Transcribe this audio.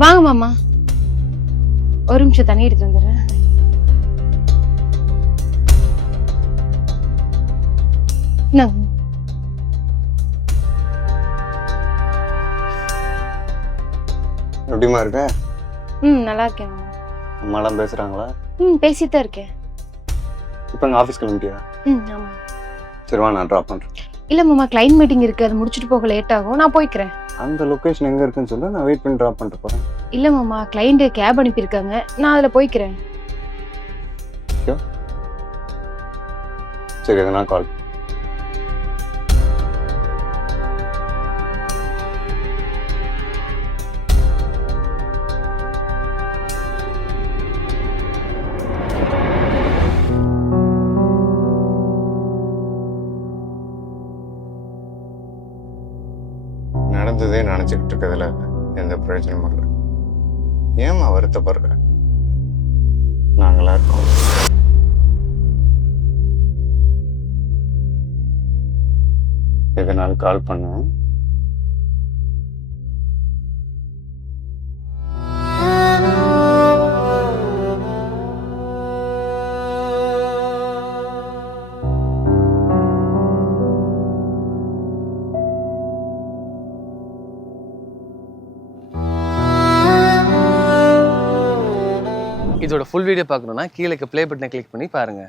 வாங்க மாமா. ஒரு நிமிஷம் தண்ணி எடுத்து வந்துடுறேன். இந்தாங்க. எப்படிமா இருக்க? நல்லா இருக்கேன் மாமா. அம்மாலாம் பேசுறாங்களா? பேசிட்டு தான் இருக்கேன். இப்போ எங்கள் ஆஃபீஸ் கிளம்பிட்டியா? ஆமா. சரி வா, நான் ட்ராப் பண்ணுறேன். இல்ல மாமா, கிளைண்ட் மீட்டிங் இருக்கு, அது முடிச்சுட்டு போக லேட் ஆகும், நான் போய்க்கிறேன். அந்த லொக்கேஷன் எங்கே இருக்குன்னு சொல்லு, நான் வெயிட் பண்ணி ட்ராப் பண்ணிட்டு போகிறேன். இல்ல மாமா, கிளைண்ட் கேப் அனுப்பியிருக்காங்க, நான் அதுல போய்க்கிறேன். சரி, எதனா கால். நடந்ததே நினச்சிக்கிட்டு இருக்கிறதுல எந்த பிரயோஜனமும் இல்லை. ஏம்மா வருத்தப்படுற? நாங்களா இருக்கோம். எதனாலும் கால் பண்ணுவோம். இதோட ஃபுல் வீடியோ பார்க்கணுன்னா கீழே ப்ளே பட்டனை கிளிக் பண்ணி பாருங்கள்.